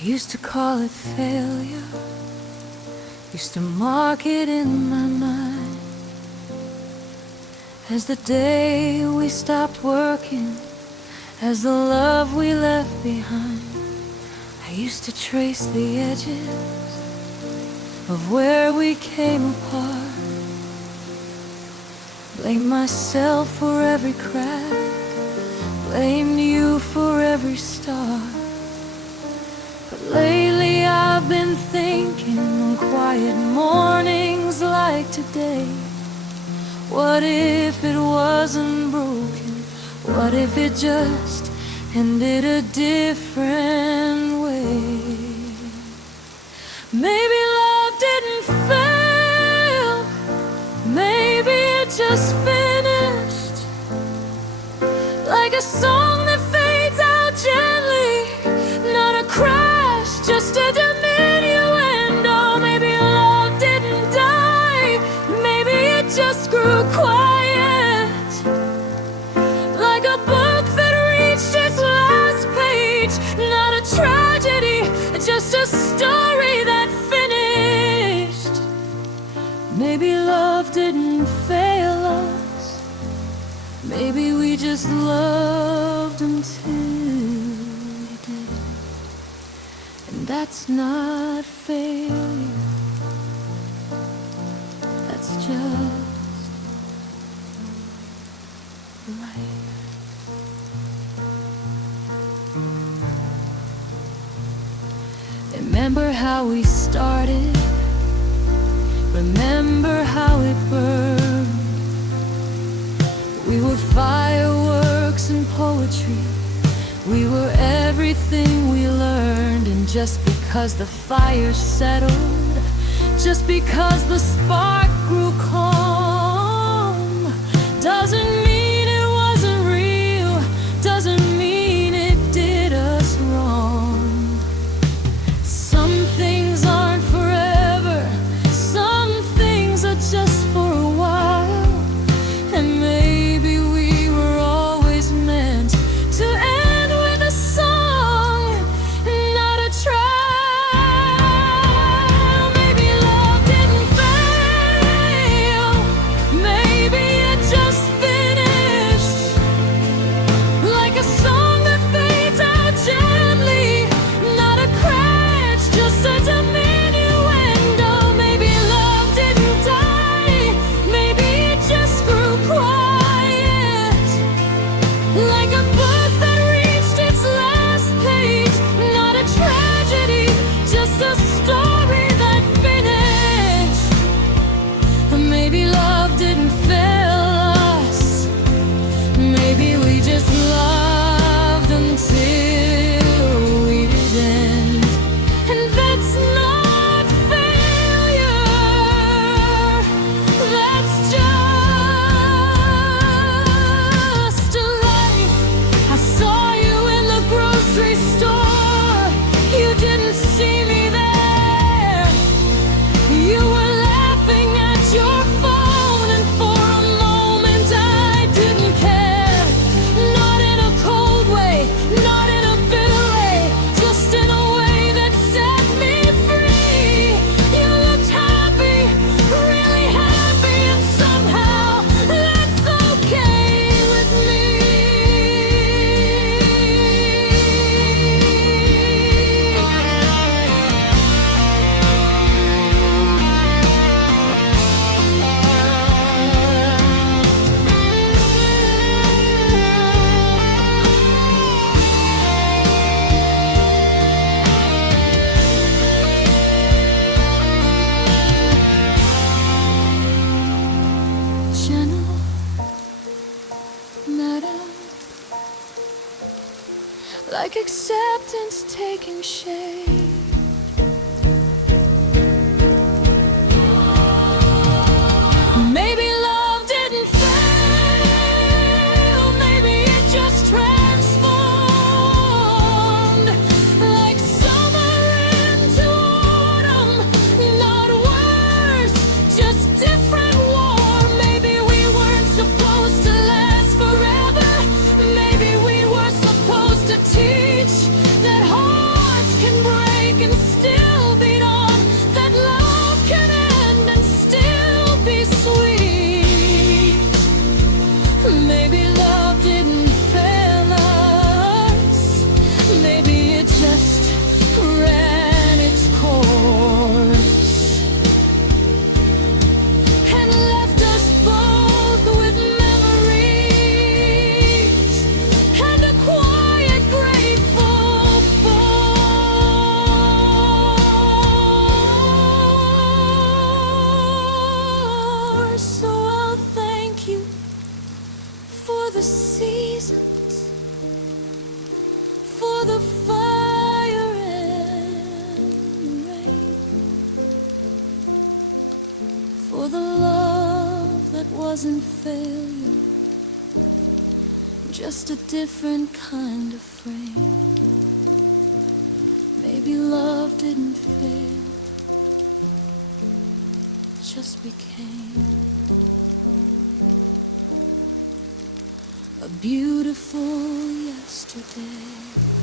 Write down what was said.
I used to call it failure, used to mark it in my mind. As the day we stopped working, as the love we left behind, I used to trace the edges of where we came apart. Blame myself for every crack, blamed you for every star. But lately I've been thinking on quiet mornings like today, what if it wasn't broken? What if it just ended a different way? Maybe love didn't fail, maybe it just finished, like a song that fades out gently, not a crash, just a diminuendo. Maybe love didn't die, maybe it just grew quiet, like a book that reached its last page, not a tragedy, just a story that finished. Maybe love didn't fail us, maybe we just loved until we did, and that's not failure, that's just life. Remember how we started, remember how it burned. We were fireworks and poetry, we were everything we learned. And just because the fire settled, just because the spark grew calm, doesn't mean it wasn't real, doesn't mean it did us wrong. Some things aren't forever, some things are just for a while, and maybe we were always meant to end with a song, not a trial. Maybe love didn't fail, maybe it just finished, like a song that fades out gently, not a crash, just a diminuendo. Maybe love didn't die, maybe it just grew quiet, like a book that reached its last page, not a tragedy, just a story that finished. Maybe love didn't fail us, maybe we just loved until we didn't, and that's not failure, that's just life. I saw you in the grocery store, you didn't see me there, you were laughing at your phone, and for a moment I didn't care. Not in a cold way, not in a bitter way, just in a way that set me free. You looked happy, really happy, and somehow that's okay with me. Gentle matter, like acceptance taking shape. Maybe love didn't fail, maybe it just transformed, like summer into autumn, not worse, just different warm. Maybe we weren't supposed to last forever, maybe we were supposed to teach that hearts can break. for the love that wasn't failure, just a different kind of frame. Maybe love didn't fail, just became a beautiful yesterday.